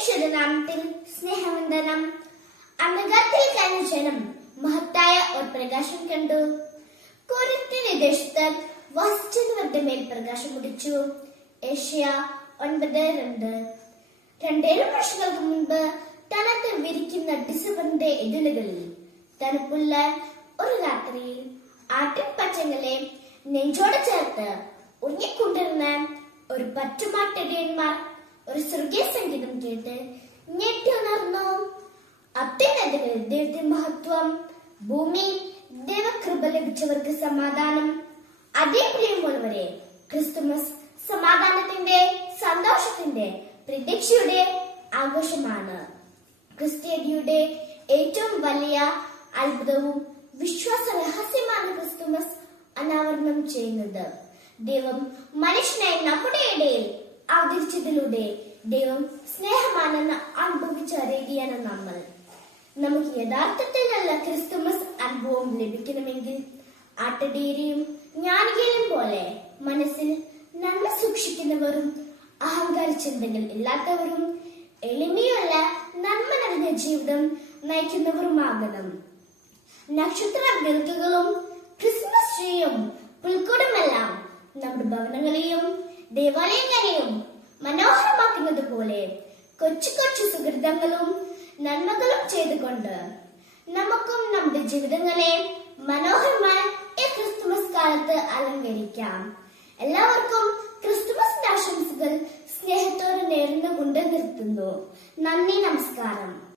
സർവേശ്വരനാമത്തിൽ സ്നേഹവന്ദനം. അമൃതത്തിൽ കഴിഞ്ഞ ജനം മഹത്തായ ഒരു പ്രകാശം കണ്ടു. കോരിന്തിന്റെ ദേശത്ത് വസ്തുവിന്റെ മേൽ പ്രകാശം കുടിച്ചു ഏഷ്യ ഒൻപത് രണ്ട്. രണ്ടേഴ് വർഷങ്ങൾക്ക് മുൻപ് തണുത്ത് വിരിക്കുന്ന ഡിസംബറിന്റെ എതിലുകളിൽ തണുപ്പുള്ള ഒരു രാത്രിയിൽ ആട്ടിൻ പച്ചങ്ങളെ നെഞ്ചോട് ചേർത്ത് ഉറങ്ങിക്കൊണ്ടിരുന്ന ഒരു പറ്റുമാട്ടിടയന്മാർ ഒരു സ്വർഗീയ സംഗീതം കേട്ട് ഞെട്ടി ഉണർന്നു ദൈവത്തിന്റെ മഹത്വം ഭൂമി ദൈവകൃപ ലഭിച്ചവർക്ക് സമാധാനം. അതേ പ്രിയമുള്ളവരെ ക്രിസ്തുമസ് സമാധാനത്തിന്റെ സന്തോഷത്തിന്റെ പ്രതീക്ഷയുടെ ആഘോഷമാണ്. ക്രിസ്ത്യാനിയുടെ ഏറ്റവും വലിയ അത്ഭുതവും വിശ്വാസ രഹസ്യമാണ് ക്രിസ്തുമസ് അനാവരണം ചെയ്യുന്നത്. ദൈവം മനുഷ്യനായി നമ്മുടെ ഇടയിൽ അവതരിച്ചതിലൂടെ ദൈവം സ്നേഹമാണെന്ന് അനുഭവിച്ചറിയുകയാണ് നമ്മൾ. നമുക്ക് യഥാർത്ഥത്തിലുള്ള ക്രിസ്തുമസ് അനുഭവം ലഭിക്കണമെങ്കിൽ ആട്ടടേരിയും ജ്ഞാനികയും പോലെ മനസ്സിൽ നന്മ സൂക്ഷിക്കുന്നവരും അഹങ്കാര ചിന്തകൾ ഇല്ലാത്തവരും എളിമയുള്ള നന്മ നിറഞ്ഞ ജീവിതം നയിക്കുന്നവരുമാകണം. നക്ഷത്ര വിളക്കുകളും ക്രിസ്മസ് ട്രീയും പുൽക്കൂടുമെല്ലാം നമ്മുടെ ഭവനങ്ങളെയും ദേവാലയങ്ങളെയും മനോഹരമാക്കുന്നത് പോലെ കൊച്ചു കൊച്ചു സുഹൃതങ്ങളും നന്മകളും ചെയ്തുകൊണ്ട് നമുക്കും നമ്മുടെ ജീവിതങ്ങളെ മനോഹരമായി ഈ ക്രിസ്തുമസ് കാലത്ത് അലങ്കരിക്കാം. എല്ലാവർക്കും ക്രിസ്തുമസിന്റെ ആശംസകൾ സ്നേഹത്തോടെ നേർന്നുകൊണ്ട് നിർത്തുന്നു. നന്ദി നമസ്കാരം.